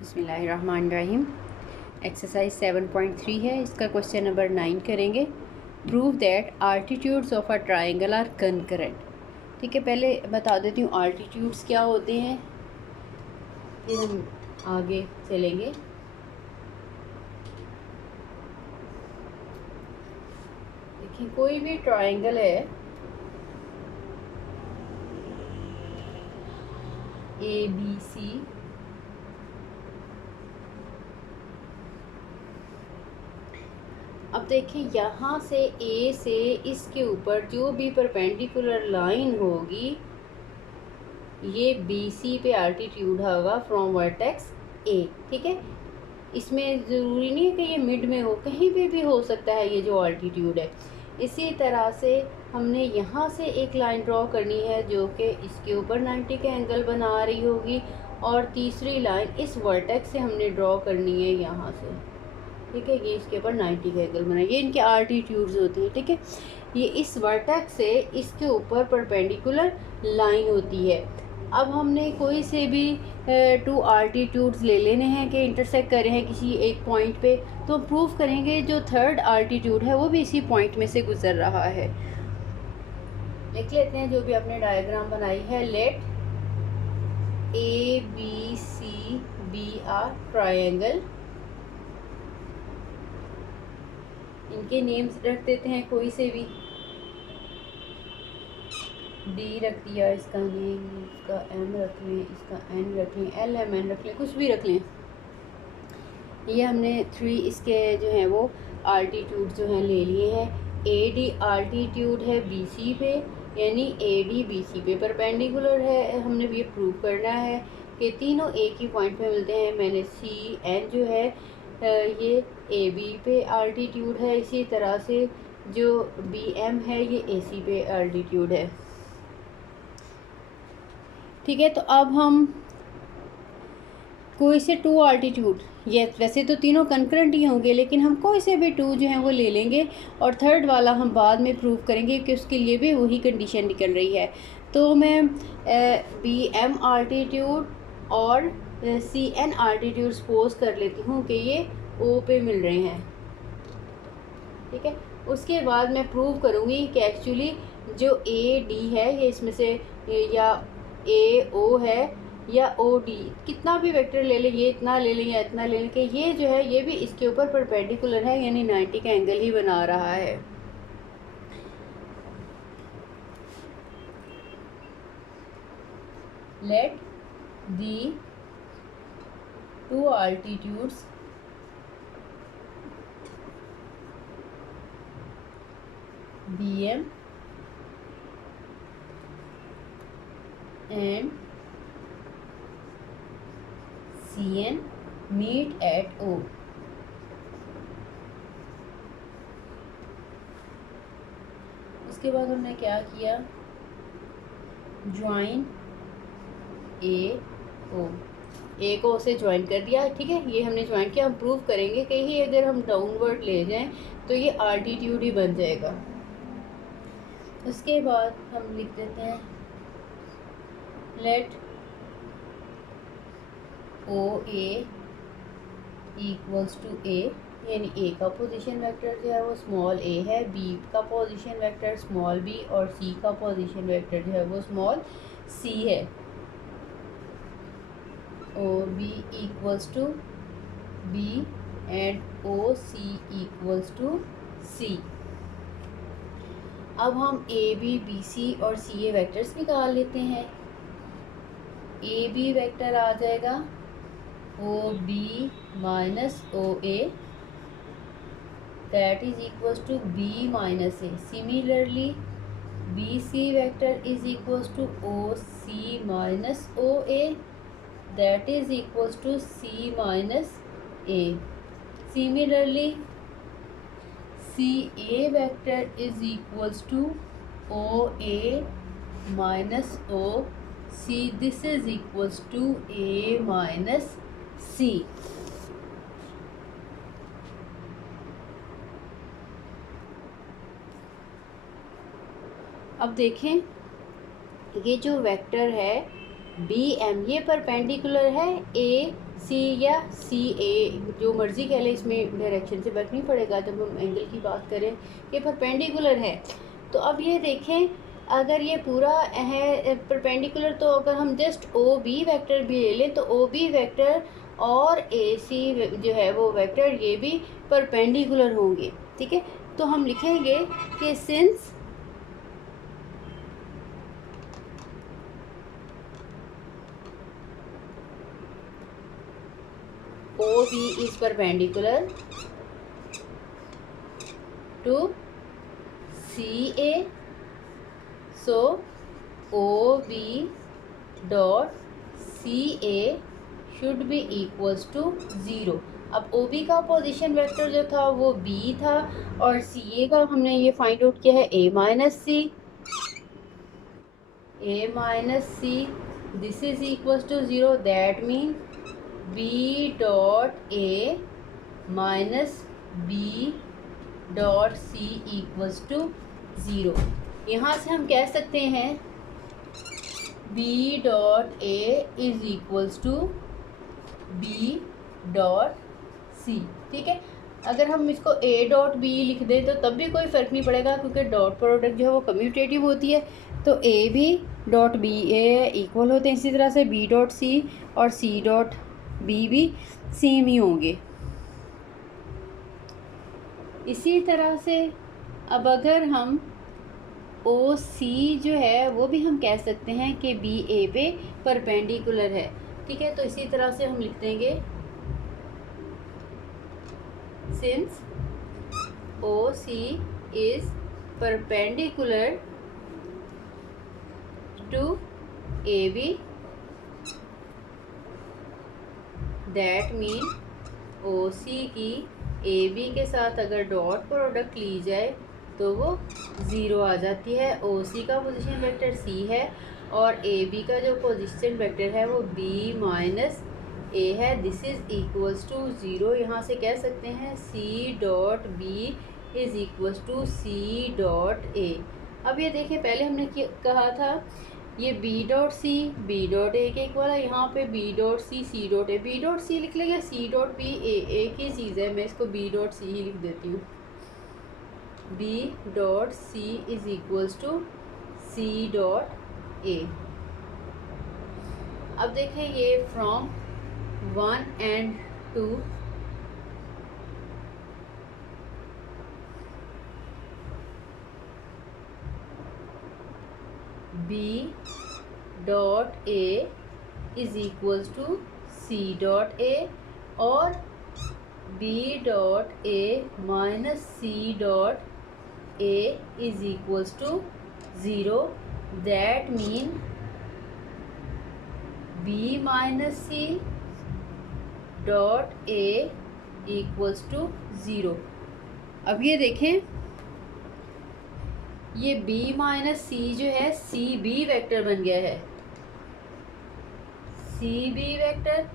बिस्मिल्लाहिर्रहमानिर्रहीम। एक्सरसाइज 7.3 है, इसका क्वेश्चन नंबर 9 करेंगे। Prove that altitudes of a triangle are concurrent. ठीक है, पहले बता देती हूँ आल्टीट्यूड्स क्या होते हैं, फिर हम आगे चलेंगे। देखिए, कोई भी ट्राइंगल है ABC, अब देखिए यहाँ से A से इसके ऊपर जो भी परपेंडिकुलर लाइन होगी ये BC पे आल्टीट्यूड होगा फ्रॉम वर्टेक्स A। ठीक है, इसमें ज़रूरी नहीं है कि ये मिड में हो, कहीं पे भी हो सकता है ये जो आल्टीट्यूड है। इसी तरह से हमने यहाँ से एक लाइन ड्रॉ करनी है जो कि इसके ऊपर 90 का एंगल बना रही होगी, और तीसरी लाइन इस वर्टेक्स से हमने ड्रॉ करनी है यहाँ से। ठीक है, ये इसके ऊपर 90 का एंगल बना, ये इनके आल्टीट्यूड्स होती हैं। ठीक है, ये इस वर्टेक्स से इसके ऊपर परपेंडिकुलर लाइन होती है। अब हमने कोई से भी टू आल्टीट्यूड्स ले लेने हैं कि इंटरसेक्ट कर रहे हैं किसी एक पॉइंट पे, तो प्रूव करेंगे जो थर्ड आल्टीट्यूड है वो भी इसी पॉइंट में से गुजर रहा है। लिख लेते हैं जो भी आपने डायग्राम बनाई है। लेट ABC बी आ ट्राइंगल, इनके नेम्स रख देते हैं कोई से भी। डी रख दिया, इसका नेम, इसका एम रख लें, इसका एन रख लें, एल एम एन रख लें, कुछ भी रख लें। ये हमने 3 इसके जो हैं वो आल्टीट्यूड जो हैं ले लिए हैं। ए डी आल्टीट्यूड है BC पे, यानी AD BC पे परपेंडिकुलर है। हमने ये प्रूव करना है कि तीनों एक ही पॉइंट पे मिलते हैं। मैंने CN जो है ये AB पे आल्टीट्यूड है, इसी तरह से जो BM है ये AC पे आल्टीट्यूड है। ठीक है, तो अब हम कोई से 2 आल्टीट्यूड, ये वैसे तो तीनों कंकरेंट ही होंगे, लेकिन हम कोई से भी 2 जो हैं वो ले लेंगे, और थर्ड वाला हम बाद में प्रूव करेंगे कि उसके लिए भी वही कंडीशन निकल रही है। तो मैं BM आल्टीट्यूड और CN आल्टीट्यूड सपोज कर लेती हूँ कि ये O पे मिल रहे हैं। ठीक है, उसके बाद मैं प्रूव करूँगी कि एक्चुअली जो AD है ये इसमें से या AO है या OD, कितना भी वेक्टर ले लें, ये इतना ले लें या इतना ले लें, कि ये जो है ये भी इसके ऊपर परपेंडिकुलर है, यानी 90 का एंगल ही बना रहा है। Let the 2 altitudes BM and CN meet at O। उसके बाद हमने क्या किया, ज्वाइन ए को से ज्वाइन कर दिया। ठीक है, ये हमने ज्वाइन किया। हम प्रूव करेंगे कि ही अगर हम डाउनवर्ड ले जाएं तो ये आल्टीट्यूड ही बन जाएगा। उसके बाद हम लिख देते हैं let OA equals to A, यानी A का पोजीशन वेक्टर जो है वो स्मॉल a है, B का पोजीशन वेक्टर स्मॉल b, और C का पोजीशन वेक्टर जो है वो स्मॉल c है। OB equals to B and OC equals to C। अब हम AB, BC और CA वेक्टर्स निकाल लेते हैं। AB वेक्टर आ जाएगा OB minus OA, that is equals to B minus A. Similarly, BC vector is equals to OC minus OA, that is equals to C minus A. Similarly, CA vector is equals to OA minus OC. This is equals to A minus C. अब देखें, ये जो vector है B M ये perpendicular है ए सी या सी ए, जो मर्ज़ी कह ले, इसमें डायरेक्शन से फर्क नहीं पड़ेगा जब हम एंगल की बात करें, ये परपेंडिकुलर है। तो अब ये देखें, अगर ये पूरा है परपेंडिकुलर, तो अगर हम जस्ट ओ बी वेक्टर भी ले लें तो ओ बी वेक्टर और ए सी जो है वो वेक्टर ये भी परपेंडिकुलर होंगे। ठीक है, तो हम लिखेंगे कि since OB is perpendicular to CA, so OB dot CA should be equals to 0। अब OB का पोजीशन वेक्टर जो था वो B था और CA का हमने ये फाइंड आउट किया है A minus C, this is equals to 0, that mean B dot A minus B dot C equals to 0। यहाँ से हम कह सकते हैं B dot A is equals to B dot C। ठीक है, अगर हम इसको A डॉट B लिख दें तो तब भी कोई फ़र्क नहीं पड़ेगा, क्योंकि डॉट प्रोडक्ट जो है वो कम्यूटेटिव होती है, तो A भी डॉट B A इक्वल होते हैं। इसी तरह से B डॉट C और C डॉट B भी सेम ही होंगे। इसी तरह से अब अगर हम OC जो है वो भी हम कह सकते हैं कि BA पे परपेंडिकुलर है। ठीक है, तो इसी तरह से हम लिख देंगे since OC is perpendicular to AB, that mean OC की AB के साथ अगर डॉट प्रोडक्ट ली जाए तो वो 0 आ जाती है। OC का पोजीशन वेक्टर C है और AB का जो पोजीशन वेक्टर है वो B माइनस A है, दिस इज इक्वल्स टू 0। यहाँ से कह सकते हैं C dot B is equals to C dot A। अब ये देखिए, पहले हमने कहा था ये B dot C B dot A के इक्वल है, यहाँ पे B dot C C dot A, B dot C लिख लेंगे, C डॉट B A एक ही चीज़ है, मैं इसको B डॉट C ही लिख देती हूँ। B dot C is equals to C dot A। अब देखें ये from 1 and 2 B dot A is equals to C dot A और B dot A minus C dot A is equals to 0, that mean B minus C dot A equals to 0। अब ये देखें, ये B minus C जो है CB vector बन गया है, CB वेक्टर।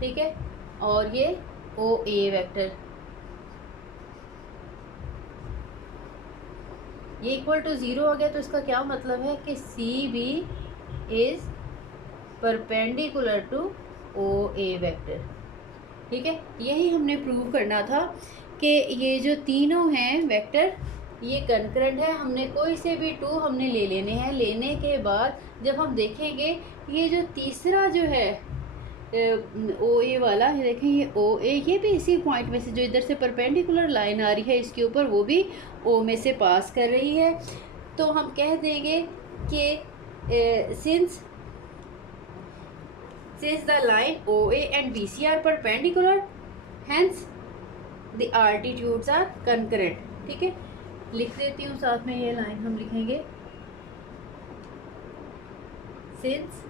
ठीक है, और ये OA वेक्टर, ये इक्वल टू 0 हो गया। तो इसका क्या मतलब है कि CB is perpendicular to OA vector. ठीक है, यही हमने प्रूव करना था कि ये जो तीनों हैं वेक्टर ये कंकरेंट है। हमने कोई से भी 2 हमने ले लेने हैं, लेने के बाद जब हम देखेंगे ये जो तीसरा जो है OA वाला, देखें ये OA ये भी इसी पॉइंट में से, जो इधर से परपेंडिकुलर लाइन आ रही है इसके ऊपर, वो भी O में से पास कर रही है। तो हम कह देंगे कि since the line OA and BC are perpendicular, hence the altitudes are concurrent। ठीक है, लिख देती हूँ साथ में ये लाइन हम लिखेंगे, since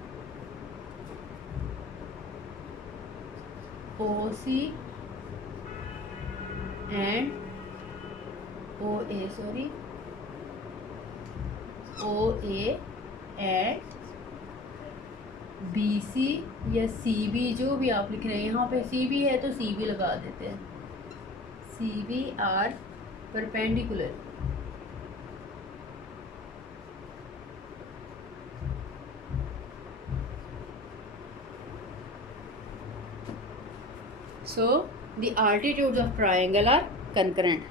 OC and OA and BC या CB जो भी आप लिख रहे हैं, यहाँ पे CB है तो CB लगा देते हैं, CB are perpendicular So the altitudes of triangle are concurrent.